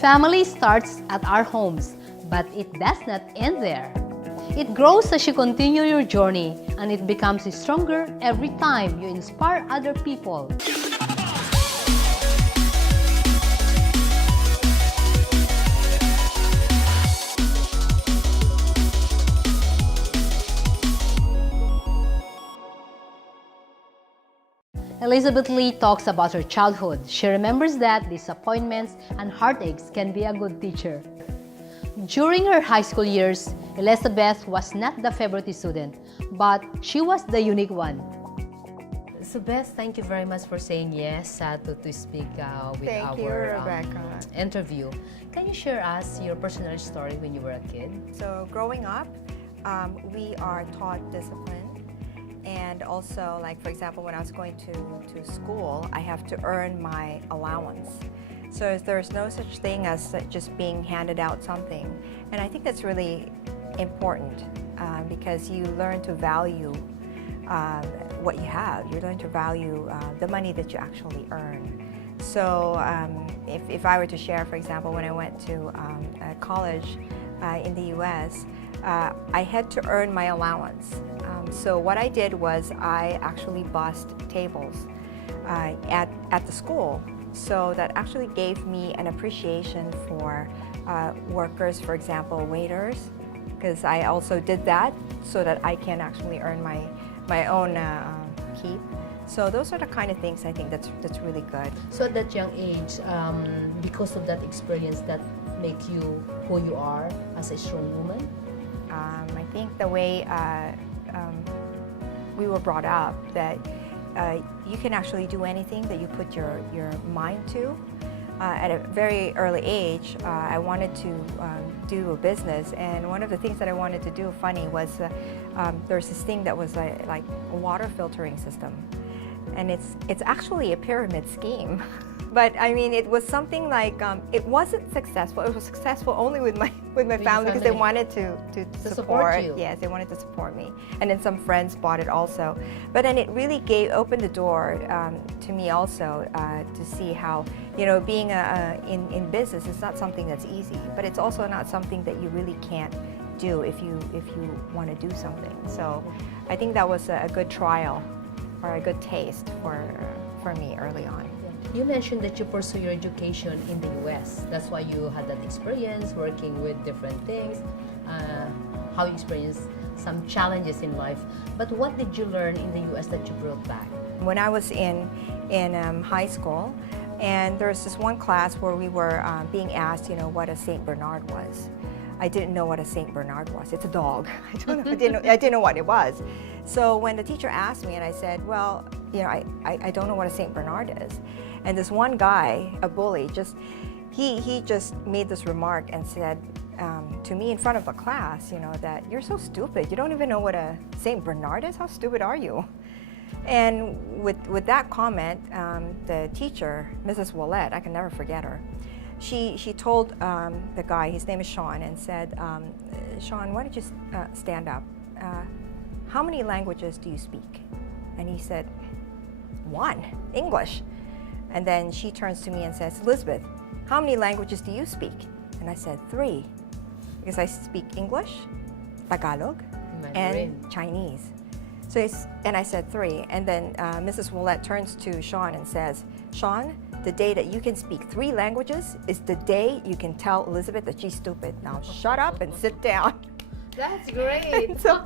Family starts at our homes, but it does not end there. It grows as you continue your journey, and it becomes stronger every time you inspire other people. Elizabeth Lee talks about her childhood. She remembers that disappointments and heartaches can be a good teacher. During her high school years, Elizabeth was not the favorite student, but she was the unique one. So Beth, thank you very much for saying yes to speak with Thank you, Rebecca. Interview. Can you share us your personal story when you were a kid? So growing up, we are taught discipline. And also, like for example, when I was going to school, I have to earn my allowance. So there's no such thing as just being handed out something. And I think that's really important because you learn to value what you have. You learn to value the money that you actually earn. So if I were to share, for example, when I went to college in the US, I had to earn my allowance. So what I did was I actually bussed tables at the school. So that actually gave me an appreciation for workers, for example, waiters, because I also did that so that I can actually earn my own keep. So those are the kind of things I think that's really good. So at that young age, because of that experience, that make you who you are as a strong woman? I think the way we were brought up, that you can actually do anything that you put your mind to. At a very early age, I wanted to do a business, and one of the things that I wanted to do, funny, was there's this thing that was like a water filtering system, and it's actually a pyramid scheme. But I mean, it was something like it wasn't successful. It was successful only with my family because they wanted to support you. Yes, they wanted to support me, and then some friends bought it also. But then it really opened the door to me also to see how, you know, being in business is not something that's easy, but it's also not something that you really can't do if you want to do something. So I think that was a good trial or a good taste for me early on. You mentioned that you pursue your education in the US. That's why you had that experience working with different things, how you experienced some challenges in life. But what did you learn in the US that you brought back? When I was in high school, and there was this one class where we were being asked, you know, what a Saint Bernard was. I didn't know what a Saint Bernard was. It's a dog. I didn't know what it was. So when the teacher asked me, and I said, well, you know, I don't know what a Saint Bernard is. And this one guy, a bully, he just made this remark and said to me in front of a class, you know, that you're so stupid. You don't even know what a Saint Bernard is? How stupid are you? And with that comment, the teacher, Mrs. Willett, I can never forget her, she told the guy, his name is Sean, and said, Sean, why don't you stand up? How many languages do you speak? And he said, 1, English. And then she turns to me and says, Elizabeth, how many languages do you speak? And I said, 3, because I speak English, Tagalog, and Chinese. So and I said 3, and then Mrs. Willett turns to Sean and says, Sean, the day that you can speak 3 languages is the day you can tell Elizabeth that she's stupid. Now shut up and sit down. That's great. So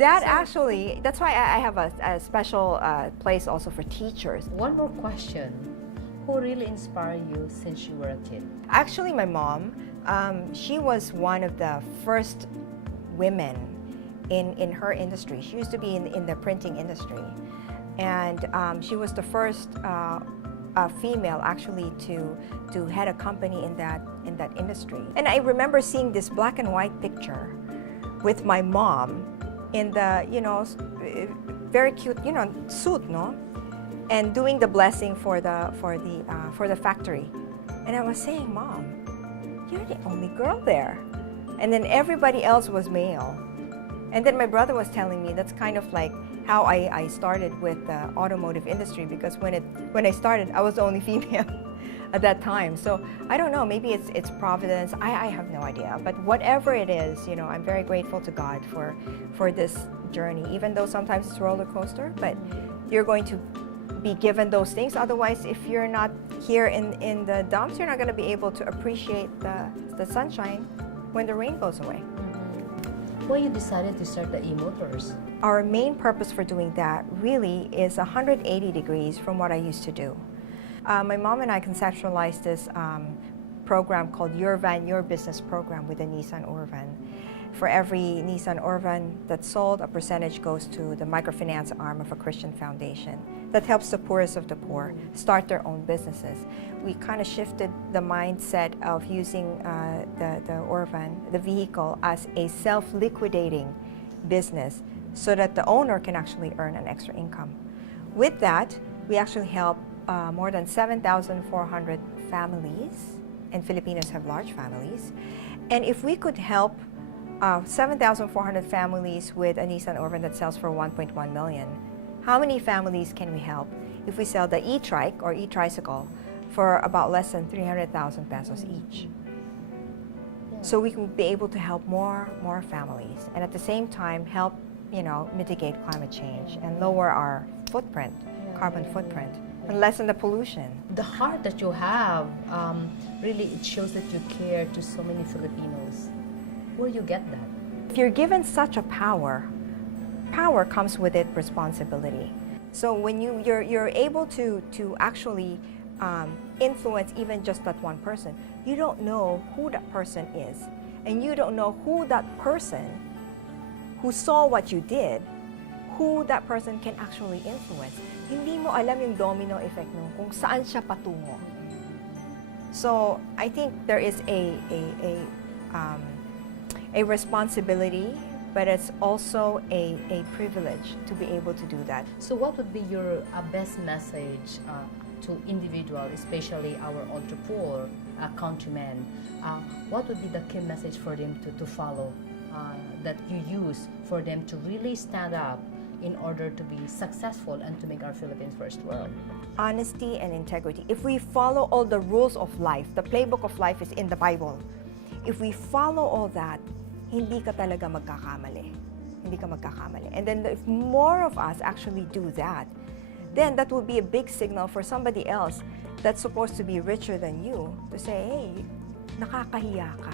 actually, that's why I have a special place also for teachers. One more question. Who really inspired you since you were a kid? Actually, my mom, she was one of the first women in her industry. She used to be in the printing industry. And she was the first female actually to head a company in that industry. And I remember seeing this black and white picture with my mom in the, you know, very cute, you know, suit, no? And doing the blessing for the factory. And I was saying, Mom, you're the only girl there. And then everybody else was male. And then my brother was telling me that's kind of like how I started with the automotive industry, because when I started, I was the only female. at that time. So I don't know, maybe it's providence. I have no idea. But whatever it is, you know, I'm very grateful to God for this journey, even though sometimes it's a roller coaster, but you're going to be given those things. Otherwise, if you're not here in the dumps, you're not going to be able to appreciate the sunshine when the rain goes away. Why you decided to start the e-motors? Our main purpose for doing that really is 180 degrees from what I used to do. My mom and I conceptualized this program called Your Van, Your Business program with the Nissan Urvan. For every Nissan Urvan that's sold, a percentage goes to the microfinance arm of a Christian foundation that helps the poorest of the poor start their own businesses. We kind of shifted the mindset of using the Urvan, the vehicle, as a self-liquidating business so that the owner can actually earn an extra income. With that, we actually help more than 7,400 families, and Filipinos have large families. And if we could help 7,400 families with a Nissan Urvan that sells for 1.1 million, how many families can we help if we sell the e-trike or e-tricycle for about less than 300,000 pesos each? So we can be able to help more families, and at the same time help, you know, mitigate climate change and lower our footprint, carbon footprint, and lessen the pollution. The heart that you have, really it shows that you care to so many Filipinos. Where do you get that? If you're given such a power comes with it responsibility. So when you're able to actually influence even just that one person, you don't know who that person is, and you don't know who that person who saw what you did, who that person can actually influence. Hindi mo alam yung domino effect nung kung saan siya patungo. So I think there is a responsibility, but it's also a privilege to be able to do that. So what would be your best message to individual, especially our older poor countrymen? What would be the key message for them to follow that you use for them to really stand up in order to be successful and to make our Philippines first world? Honesty and integrity. If we follow all the rules of life, the playbook of life is in the Bible. If we follow all that, hindi ka talaga magkakamali. Hindi ka magkakamali. And then if more of us actually do that, then that will be a big signal for somebody else that's supposed to be richer than you to say, hey, nakakahiya ka.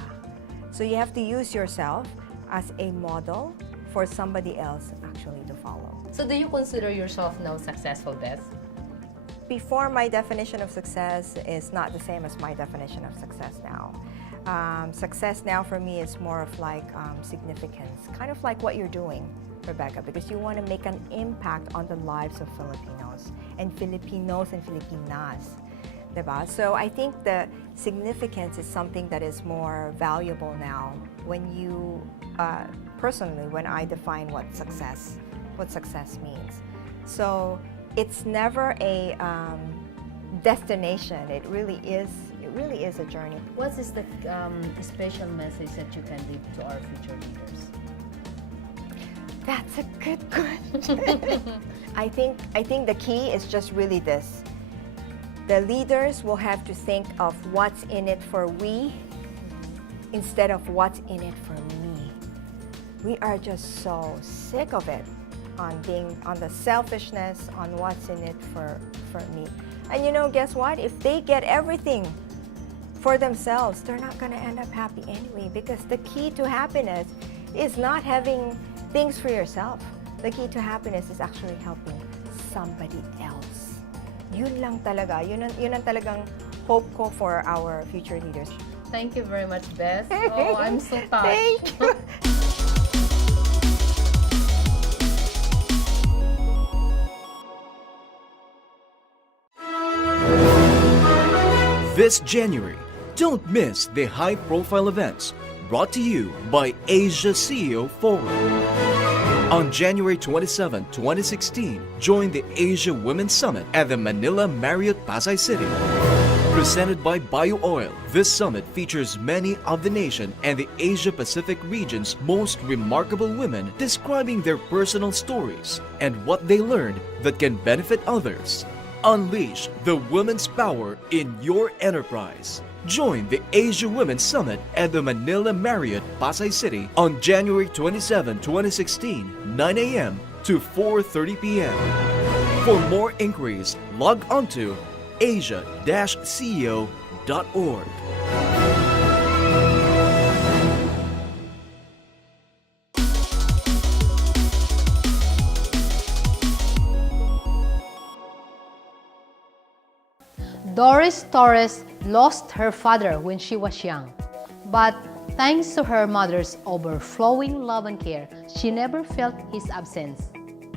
So you have to use yourself as a model for somebody else actually to follow. So do you consider yourself now successful, Beth? Before, my definition of success is not the same as my definition of success now. Success now for me is more of like significance, kind of like what you're doing, Rebecca, because you want to make an impact on the lives of Filipinos and Filipinas. Diba? So I think the significance is something that is more valuable now when you, personally, when I define what success means. So it's never a destination. It really is a journey. What is the special message that you can leave to our future leaders? That's a good question. I think the key is just really this. The leaders will have to think of what's in it for we instead of what's in it for me. We are just so sick of it on the selfishness, on what's in it for me. And you know, guess what? If they get everything for themselves, they're not going to end up happy anyway, because the key to happiness is not having things for yourself. The key to happiness is actually helping somebody else. Yun lang talaga. Yun ang talagang hope ko for our future leaders. Thank you very much, Beth. Oh, I'm so touched. Thank you. This January, don't miss the high-profile events brought to you by Asia CEO Forum. On January 27, 2016, join the Asia Women's Summit at the Manila Marriott Pasay City. Presented by BioOil, this summit features many of the nation and the Asia-Pacific region's most remarkable women describing their personal stories and what they learned that can benefit others. Unleash the women's power in your enterprise. Join the Asia Women's Summit at the Manila Marriott, Pasay City on January 27, 2016, 9 a.m. to 4:30 p.m. For more inquiries, log on to asia-ceo.org. Doris Torres lost her father when she was young, but thanks to her mother's overflowing love and care, she never felt his absence.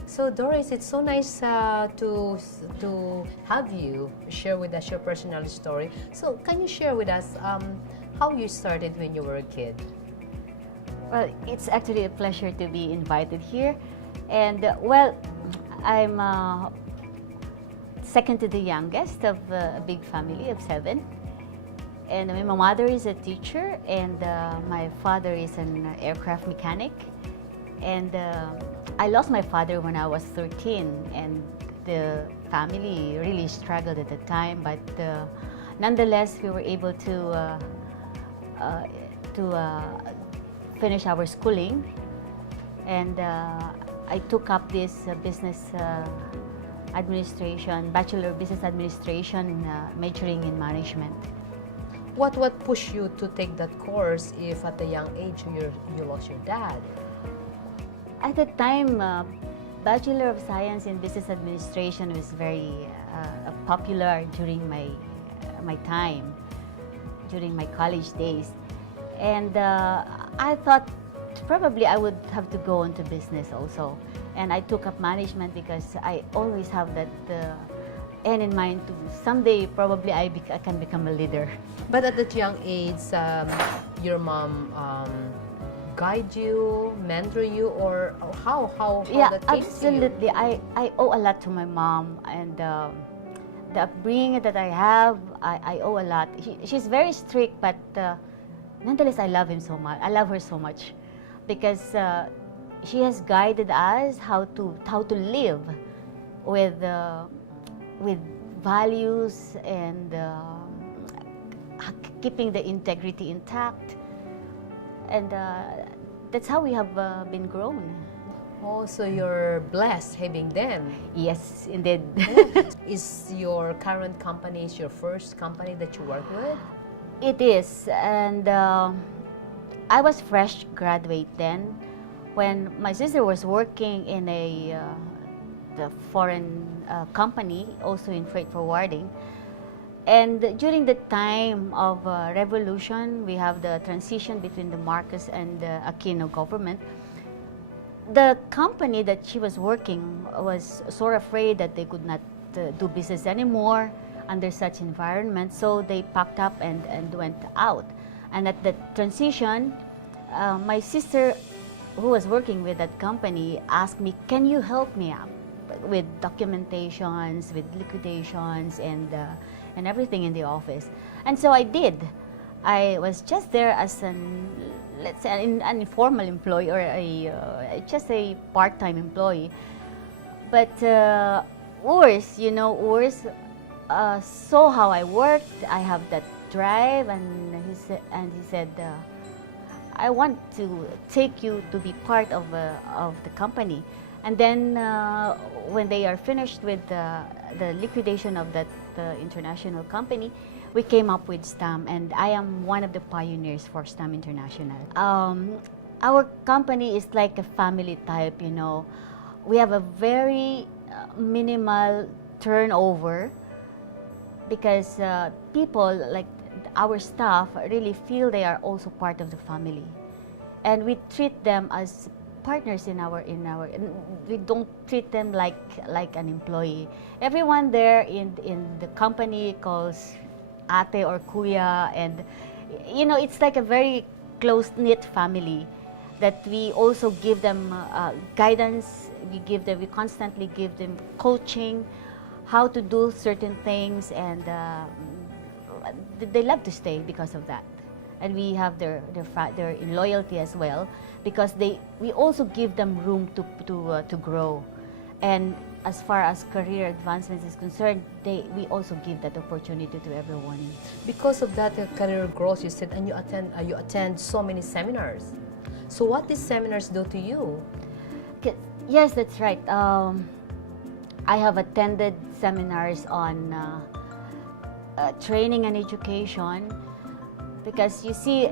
So Doris, it's so nice to have you share with us your personal story. So can you share with us how you started when you were a kid? Well, it's actually a pleasure to be invited here. And well, I'm second to the youngest of a big family of 7. And my mother is a teacher, and my father is an aircraft mechanic. And I lost my father when I was 13, and the family really struggled at the time. But nonetheless, we were able to finish our schooling, and I took up this business administration, Bachelor of Business Administration, majoring in management. What pushed you to take that course if at a young age you lost your dad? At the time, Bachelor of Science in Business Administration was very popular during my time, during my college days. And I thought probably I would have to go into business also. And I took up management because I always have that end in mind to someday probably I can become a leader. But at that young age, your mom guide you, mentor you, or how Yeah, that came absolutely. to you? I owe a lot to my mom, and the upbringing that I have, I owe a lot. She's very strict, but nonetheless, I love him so much. I love her so much because she has guided us how to live with values and keeping the integrity intact, and that's how we have been grown. Oh, so you're blessed having them. Yes, indeed. Is your current company your first company that you work with? It is, and I was fresh graduate then. When my sister was working in the foreign company, also in freight forwarding, and during the time of revolution, we have the transition between the Marcos and the Aquino government. The company that she was working was so afraid that they could not do business anymore under such environment, so they packed up and went out. And at the transition, my sister, who was working with that company, asked me, "Can you help me out with documentations, with liquidations, and everything in the office?" And so I did. I was just there as let's say an informal employee, or just a part-time employee. But Urs saw how I worked. I have that drive, and he said, "I want to take you to be part of the company." And then when they are finished with the liquidation of that international company, we came up with STAM, and I am one of the pioneers for STAM International. Our company is like a family type, We have a very minimal turnover because people, like our staff, really feel they are also part of the family. And we treat them as partners we don't treat them like an employee. Everyone there in the company calls ate or kuya, and it's like a very close-knit family that we also give them guidance. We constantly give them coaching, how to do certain things, and they love to stay because of that. And we have their loyalty as well, because we also give them room to grow. And as far as career advancement is concerned, we also give that opportunity to everyone. Because of that career growth, you said, and you attend so many seminars. So what these seminars do to you? Yes, that's right. I have attended seminars on training and education, because you see,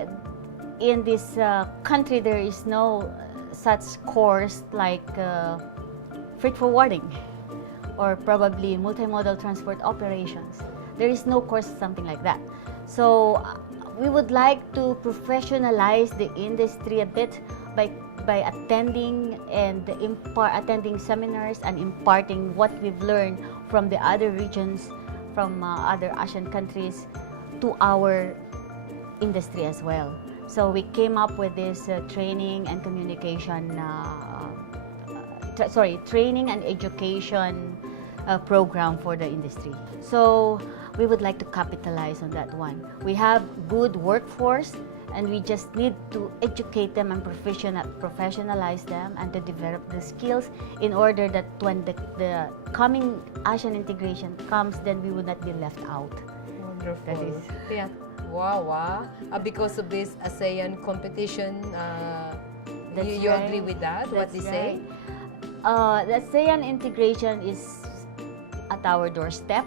in this country there is no such course like freight forwarding or probably multimodal transport operations. There is no course something like that. So we would like to professionalize the industry a bit by attending and attending seminars and imparting what we've learned from the other regions, from other Asian countries to our industry as well. So we came up with this training and communication, training and education program for the industry. So we would like to capitalize on that one. We have good workforce, and we just need to educate them and professionalize them and to develop the skills in order that when the coming Asian integration comes, then we would not be left out. Wonderful. That is. Yeah. Wow. Because of this ASEAN competition, you right. agree with that? What they say? The ASEAN integration is at our doorstep,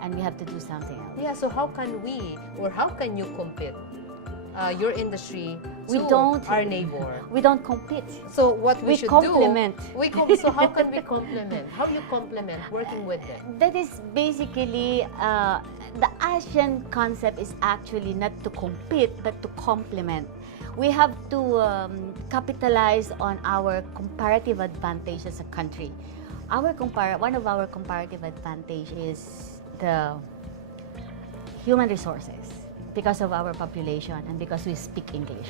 and we have to do something else. Yeah. So how can we, or how can you compete your industry We to don't- our neighbor? We don't compete. So what we We should complement. do? So how can we complement? How you complement working with them? That is basically the Asian concept is actually not to compete but to complement. We have to capitalize on our comparative advantage as a country. One of our comparative advantage is the human resources, because of our population and because we speak English.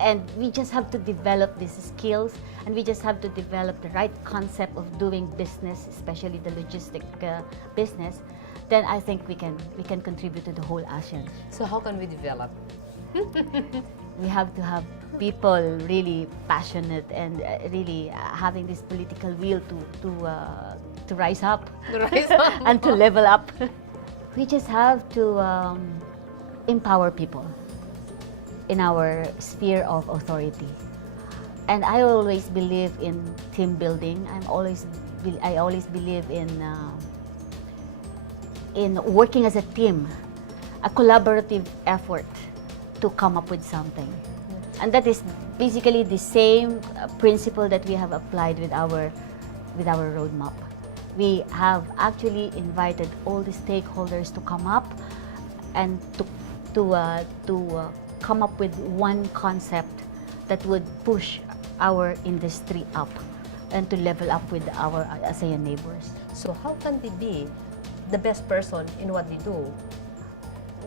And we just have to develop these skills, and we just have to develop the right concept of doing business, especially the logistic business. Then I think we can contribute to the whole ASEAN. So how can we develop? We have to have people really passionate and really having this political will to rise up and to level up. We just have to empower people in our sphere of authority. And I always believe in team building. I always believe in working as a team, a collaborative effort to come up with something. And that is basically the same principle that we have applied with our roadmap. We have actually invited all the stakeholders to come up and to come up with one concept that would push our industry up and to level up with our ASEAN neighbors. So how can they be the best person in what they do?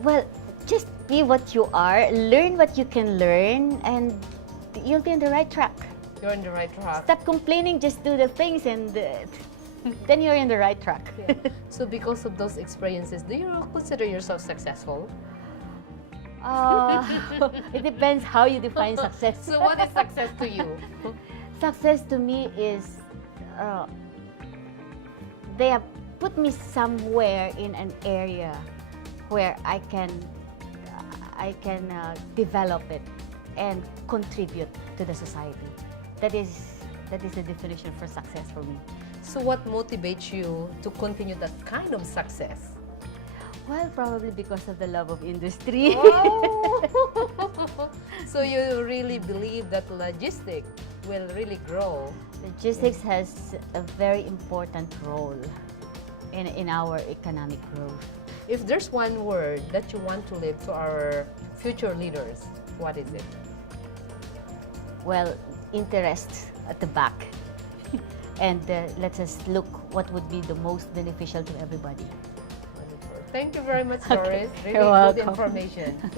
Well, just be what you are, learn what you can learn, and you'll be on the right track. You're on the right track. Stop complaining, just do the things, and then you're in the right track. Yeah. So because of those experiences, do you consider yourself successful? It depends how you define success. So what is success to you? Success to me is they have put me somewhere in an area where I can develop it and contribute to the society. That is the definition for success for me. So what motivates you to continue that kind of success? Well, probably because of the love of industry. Wow. So you really believe that logistics will really grow? Logistics has a very important role in our economic growth. If there's one word that you want to leave to our future leaders, what is it? Well, interest at the back. And let us look what would be the most beneficial to everybody. Wonderful. Thank you very much, Doris. Really You're good welcome. information.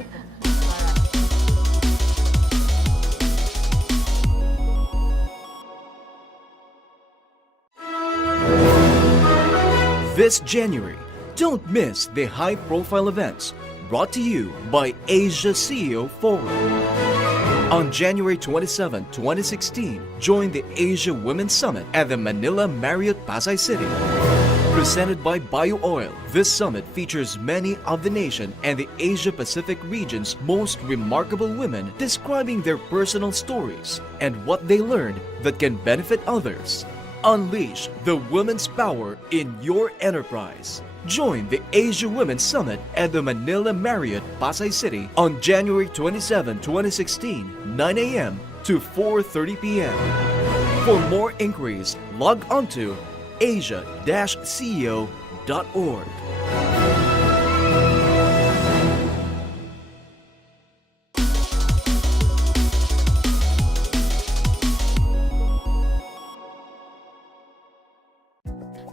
This January, don't miss the high-profile events brought to you by Asia CEO Forum. On January 27, 2016, join the Asia Women's Summit at the Manila Marriott Pasay City. Presented by Bio Oil, this summit features many of the nation and the Asia-Pacific region's most remarkable women describing their personal stories and what they learned that can benefit others. Unleash the women's power in your enterprise. Join the Asia Women's Summit at the Manila Marriott Pasay City on January 27, 2016, 9 a.m. to 4:30 p.m. For more inquiries, log on to asia-ceo.org.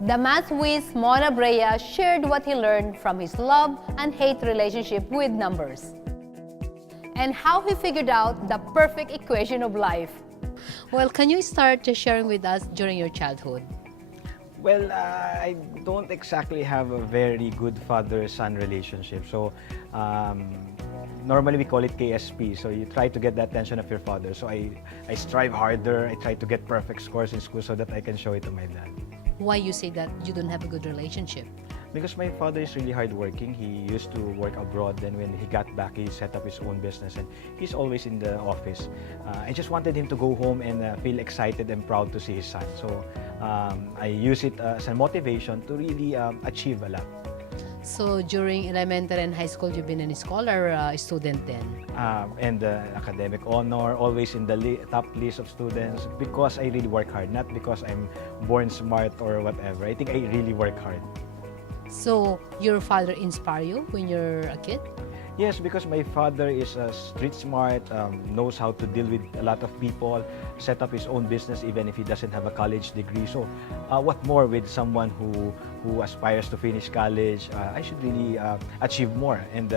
The math whiz Mon Abrea shared what he learned from his love and hate relationship with numbers, and how he figured out the perfect equation of life. Well, can you start just sharing with us during your childhood? Well, I don't exactly have a very good father-son relationship. So, normally we call it KSP. So you try to get the attention of your father. So I strive harder. I try to get perfect scores in school so that I can show it to my dad. Why you say that you don't have a good relationship? Because my father is really hardworking. He used to work abroad. Then when he got back, he set up his own business, and he's always in the office. I just wanted him to go home and feel excited and proud to see his son. So I use it as a motivation to really achieve a lot. So during elementary and high school, you've been a scholar student then? And academic honor, always in the top list of students because I really work hard, not because I'm born smart or whatever. I think I really work hard. So your father inspired you when you're a kid? Yes, because my father is street smart, knows how to deal with a lot of people, set up his own business even if he doesn't have a college degree. So what more with someone who aspires to finish college? I should really achieve more and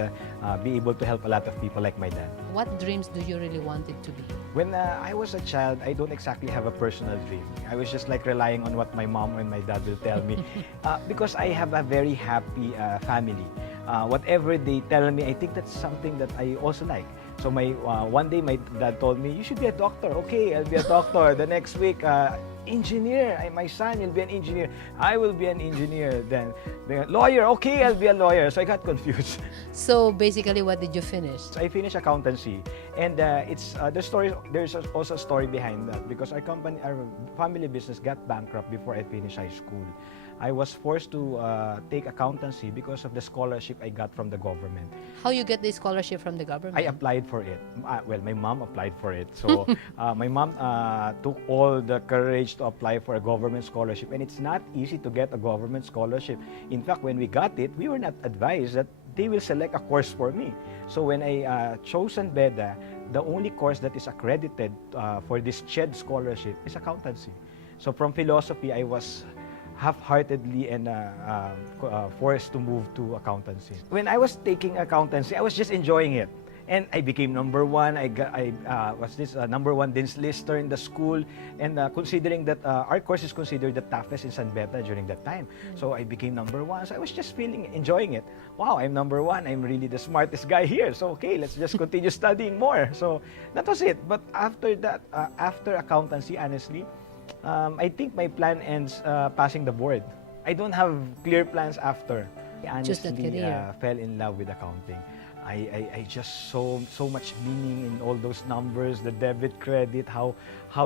be able to help a lot of people like my dad. What dreams do you really want it to be? When I was a child, I don't exactly have a personal dream. I was just like relying on what my mom and my dad will tell me because I have a very happy family. Whatever they tell me, I think that's something that I also like. So one day my dad told me, you should be a doctor. Okay, I'll be a doctor. The next week, engineer. My son will be an engineer. I will be an engineer. Then lawyer. Okay, I'll be a lawyer. So I got confused. So basically, what did you finish? I finished accountancy, and there's also a story behind that because our family business got bankrupt before I finished high school. I was forced to take accountancy because of the scholarship I got from the government. How you get the scholarship from the government? I applied for it. Well, my mom applied for it. So my mom took all the courage to apply for a government scholarship. And it's not easy to get a government scholarship. In fact, when we got it, we were not advised that they will select a course for me. So when I chose Beda, the only course that is accredited for this CHED scholarship is accountancy. So from philosophy, I was half-heartedly and forced to move to accountancy. When I was taking accountancy, I was just enjoying it. And I became number one. I was this number one Dean's Lister in the school. And considering that our course is considered the toughest in San Beda during that time. So I became number one. So I was just enjoying it. Wow, I'm number one. I'm really the smartest guy here. So okay, let's just continue studying more. So that was it. But after that, after accountancy, honestly, I think my plan ends passing the board. I don't have clear plans after. I honestly fell in love with accounting. I just saw so much meaning in all those numbers, the debit, credit, how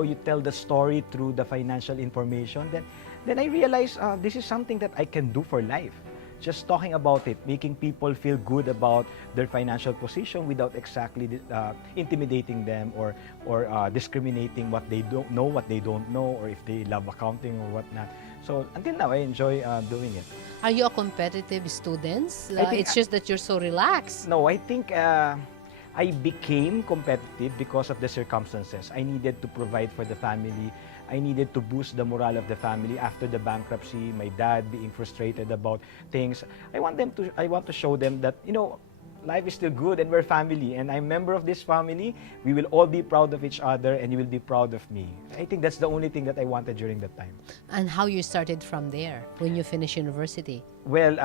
you tell the story through the financial information. Then I realized this is something that I can do for life. Just talking about it, making people feel good about their financial position without exactly intimidating them or discriminating what they don't know, or if they love accounting or whatnot. So until now, I enjoy doing it. Are you a competitive student? It's just that you're so relaxed. No, I think I became competitive because of the circumstances. I needed to provide for the family. I needed to boost the morale of the family after the bankruptcy, my dad being frustrated about things. I want to show them that, life is still good and we're family and I'm a member of this family. We will all be proud of each other and you will be proud of me. I think that's the only thing that I wanted during that time. And how you started from there when you finished university? Well,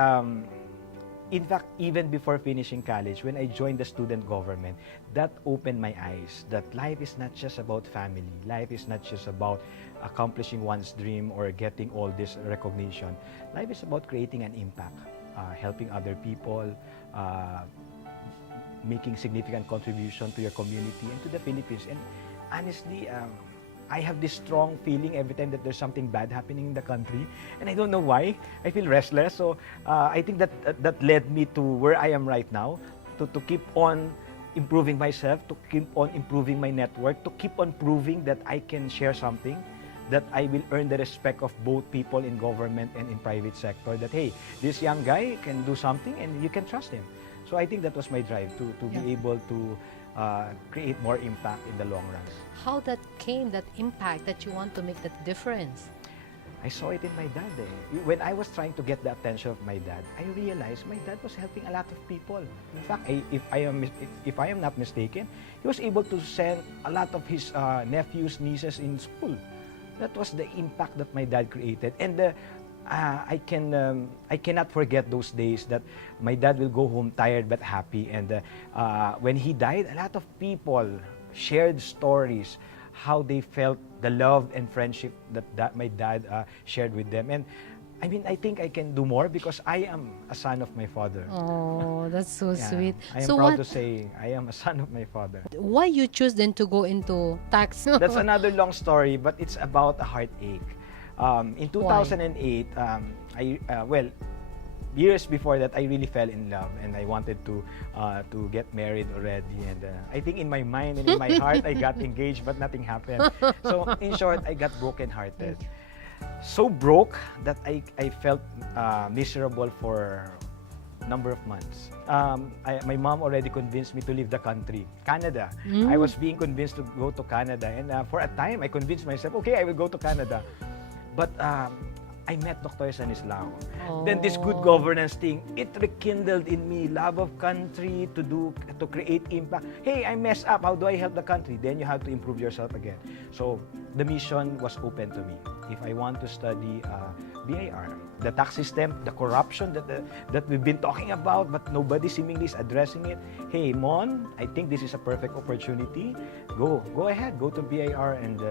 in fact, even before finishing college, when I joined the student government, that opened my eyes that life is not just about family. Life is not just about accomplishing one's dream or getting all this recognition. Life is about creating an impact, helping other people, making significant contribution to your community and to the Philippines. And honestly, I have this strong feeling every time that there's something bad happening in the country, and I don't know why. I feel restless. So I think that led me to where I am right now, to keep on improving myself, to keep on improving my network, to keep on proving that I can share something, that I will earn the respect of both people in government and in private sector, that hey, this young guy can do something and you can trust him. So I think that was my drive to be able to create more impact in the long run. How that came, that impact that you want to make that difference? I saw it in my dad. When I was trying to get the attention of my dad, I realized my dad was helping a lot of people. In fact, if I am not mistaken, he was able to send a lot of his nephews, nieces in school. That was the impact that my dad created. And I cannot forget those days that my dad will go home tired but happy. And when he died, a lot of people shared stories how they felt the love and friendship that my dad shared with them. And I mean, I think I can do more because I am a son of my father. Oh, that's so Yeah, sweet. I am So proud to say I am a son of my father. why you choose then to go into tax? That's another long story, but it's about a heartache. In 2008, well, years before that, I really fell in love, and I wanted to get married already. And I think in my mind and in my heart, I got engaged, but nothing happened. So in short, I got broken-hearted. So broke that I felt miserable for a number of months. My mom already convinced me to leave the country, Canada. I was being convinced to go to Canada, and for a time, I convinced myself, okay, I will go to Canada. But I met Dr. Stanislao. Then this good governance thing, it rekindled in me love of country, to create impact. Hey, I messed up. How do I help the country? Then you have to improve yourself again. So the mission was open to me. If I want to study BIR, the tax system, the corruption that we've been talking about, but nobody seemingly is addressing it. Hey, Mon, I think this is a perfect opportunity. Go ahead, go to BIR and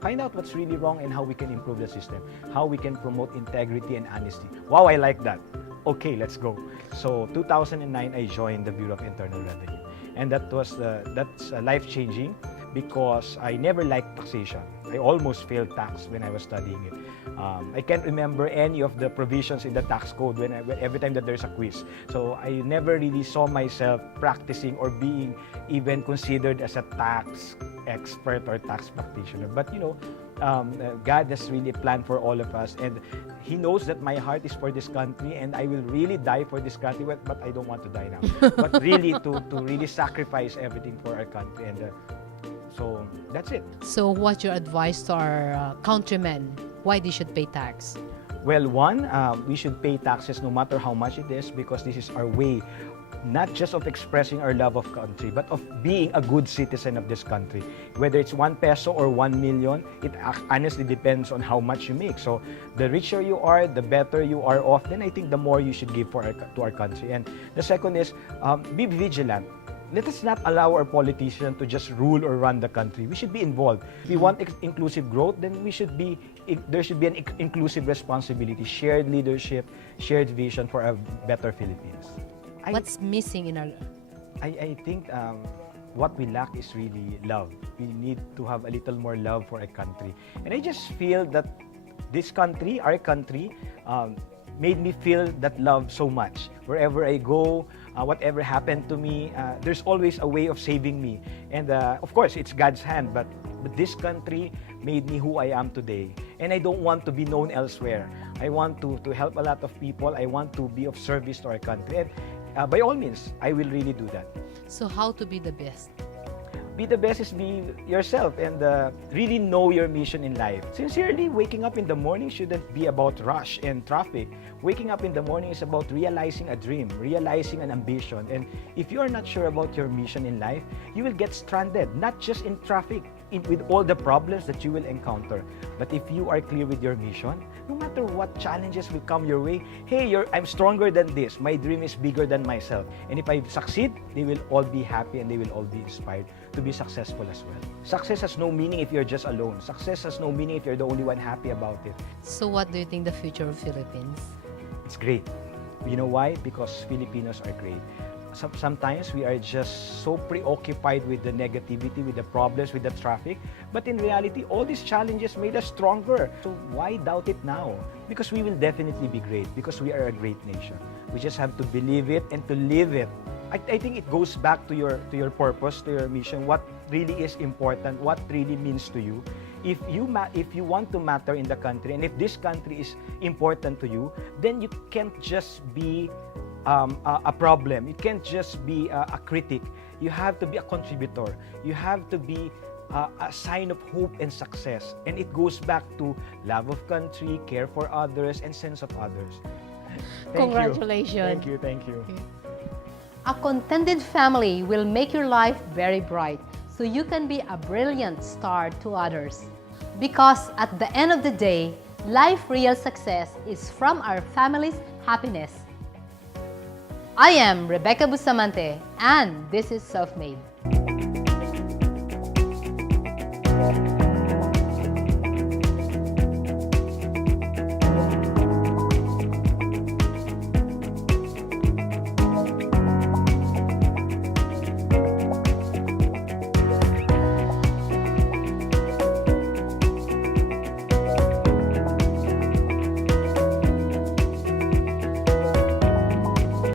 find out what's really wrong and how we can improve the system, how we can promote integrity and honesty. Wow, I like that. Okay, let's go. So 2009, I joined the Bureau of Internal Revenue. And that's life-changing because I never liked taxation. I almost failed tax when I was studying it. I can't remember any of the provisions in the tax code every time that there's a quiz. So I never really saw myself practicing or being even considered as a tax expert or tax practitioner. But you know, God has really planned for all of us, and He knows that my heart is for this country, and I will really die for this country. But I don't want to die now. But really to really sacrifice everything for our country, and so that's it. So what's your advice to our countrymen? Why they should pay tax? Well, one, we should pay taxes no matter how much it is, because this is our way not just of expressing our love of country, but of being a good citizen of this country. Whether it's 1 peso or 1 million, it honestly depends on how much you make. So the richer you are, the better you are off, then I think the more you should give to our country. And the second is, be vigilant. Let us not allow our politicians to just rule or run the country. We should be involved. If we want inclusive growth, then there should be an inclusive responsibility, shared leadership, shared vision for a better Philippines. What's missing in our... I think what we lack is really love. We need to have a little more love for our country. And I just feel that this country, our country, made me feel that love so much. Wherever I go, whatever happened to me, there's always a way of saving me. And of course, it's God's hand, but this country made me who I am today. And I don't want to be known elsewhere. I want to help a lot of people. I want to be of service to our country. And by all means, I will really do that. So how to be the best? Be the best is be yourself and really know your mission in life. Sincerely, waking up in the morning shouldn't be about rush and traffic. Waking up in the morning is about realizing a dream, realizing an ambition. And if you are not sure about your mission in life, you will get stranded, not just in traffic, with all the problems that you will encounter. But if you are clear with your mission, no matter what challenges will come your way, hey, I'm stronger than this. My dream is bigger than myself. And if I succeed, they will all be happy and they will all be inspired to be successful as well. Success has no meaning if you're just alone. Success has no meaning if you're the only one happy about it. So what do you think the future of Philippines? It's great. You know why? Because Filipinos are great. Sometimes we are just so preoccupied with the negativity, with the problems, with the traffic. But in reality, all these challenges made us stronger. So why doubt it now? Because we will definitely be great, because we are a great nation. We just have to believe it and to live it. I think it goes back to your purpose, to your mission, what really is important, what really means to you. If you want to matter in the country, and if this country is important to you, then you can't just be a problem. You can't just be a critic. You have to be a contributor. You have to be a sign of hope and success. And it goes back to love of country, care for others, and sense of others. Congratulations. Thank you. A contented family will make your life very bright, so you can be a brilliant star to others. Because at the end of the day, life real success is from our family's happiness. I am Rebecca Bustamante, and this is Self-Made.